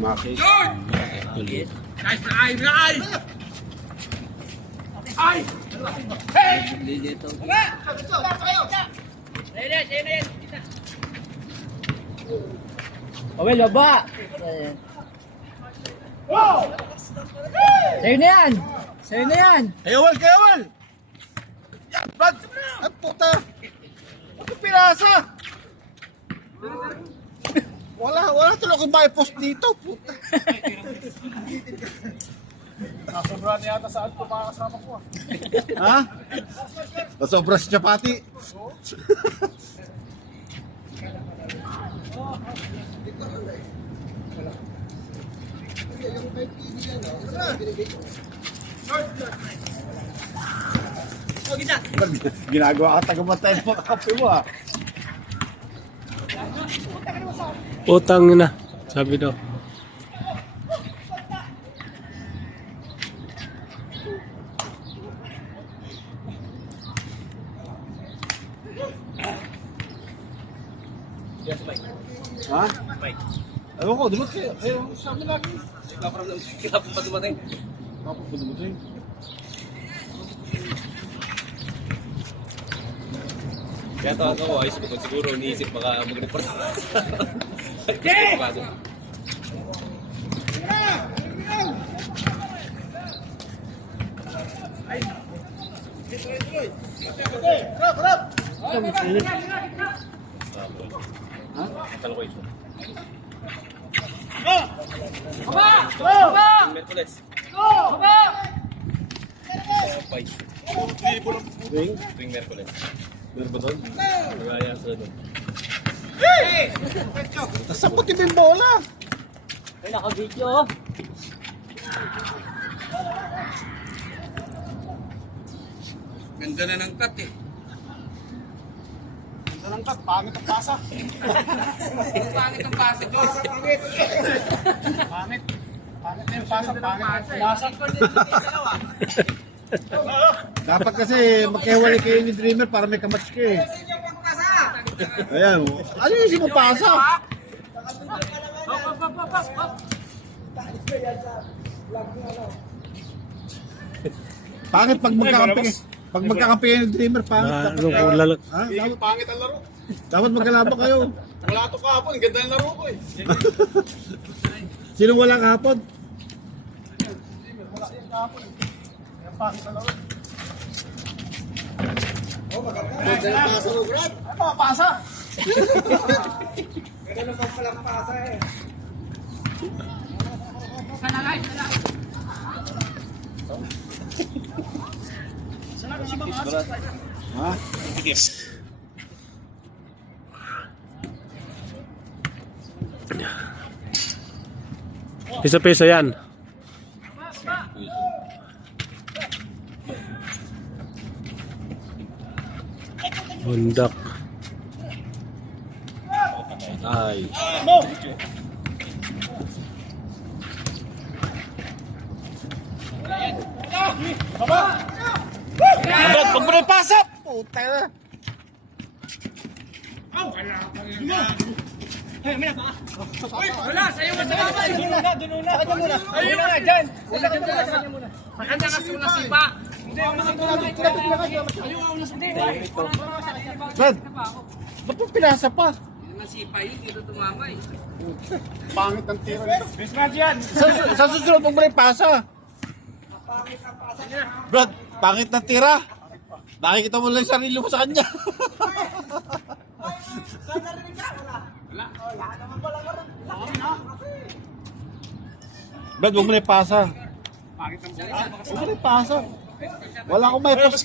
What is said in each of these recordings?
Maki. Ulit. Awel, baba! Sa'yo na yan! Sa'yo na yan! Kayawal, kayawal! Yan, Brad! At puta! Ano pirasa? Wala tuloy akong post dito, puta. Nasobra niya ata saan ko mga kasama ko. Ha? Nasobra si Chapati. Ginagawa ka taga-matay mo kape mo ah. Utang na, sabi daw. Ha? Ewan ko, dumot kayo. Ayaw, sabi lagi. Kapag pa dumating. Kapag pa dumating. Kaya tawag ako, ayos ko siguro iniisip baka mag-report. Okay! Akala ko ito. Merkules. Pay. Tuwing Merkules. Meron ba doon? Magaya sila doon. Tapos saan puti ba yung bola? Ay, naka-video. Ganda na ng cut eh. Nanangkat, pangit ang pasa. Pangit ang pasa, Diyos. Pangit. Pangit na yung pasa, pangit ang pasa. Dapat kasi magkahiwalay kayo ni Dreamer para may kamatch ka eh. Ayan, ano yung isip mo pasa? Pangit pag magkakampi. Pag magkakampi kayo ni Dreamer, pangit. Ha? Pangit ang laro. Dapat magkalaban kayo. Wala ito kahapon, ganda ang laro ko eh. Sino wala kahapon? Wala yan kahapon eh. Kaya pangit ang laro. Oh, maganda. Ganda yung pasa mo, Brad. Ay, mga pasa. Ganda naman palang pasa eh. Ha? Piso-piso yan. Bundak. Ay. Abad, pag mo na ipasa! Puta na. Wala, sa'yo mo sa babay! Doon muna! Ayun muna, dyan! Una ka muna, sa kanya muna. Sa kanya kasi muna sipa! Hindi, Brad, ba't mo pinasa pa? masipa yun, dito tumama eh. Pangit ang tiro nito. Sa susunod mong may pasa. Brad, pangit ng tira. Nakikita mo lang yung sarili mo sa kanya. Brad, huwag mo na ipasa. Huwag mo na ipasa. Wala akong may post.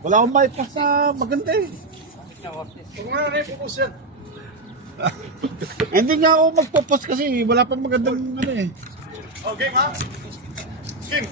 Wala akong may post na maganda eh. Huwag mo na rin pupus yan. Hindi nga ako magpo-post kasi wala pang magandang ano eh. Oh, game ha? Game.